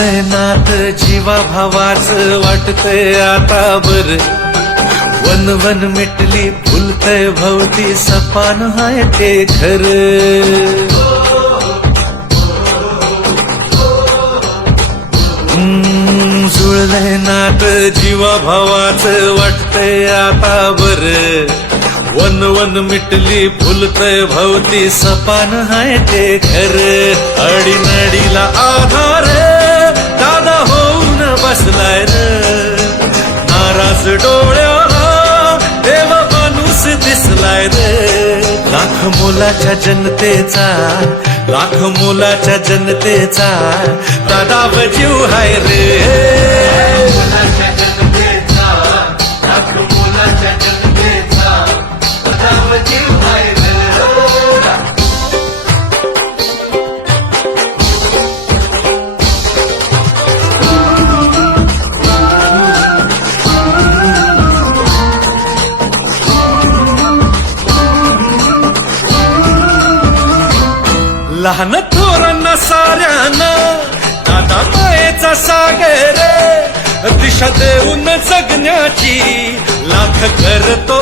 जुळलंय नात जीवा भावाचं वाटतंय आता बर वन वन मिटली फुलतय भवती सपान हाय ते घर जुळलंय नात जीवा भावाचं वाटतंय आता बर वन वन मिटली फुलतय भवती सपान हाय ते घर अडीनडीला आधार दादा होऊन बसलाय र नाराज डोळ्याला देव माणूस दिसलाय रे लाख मोलाच्या जनतेचा लाख मोलाच्या जनतेचा दादा जीव हाय रे लहान थोरांना साऱ्यांना दादा मायेचा सागर दिशा देऊन जगण्याची लाख करतो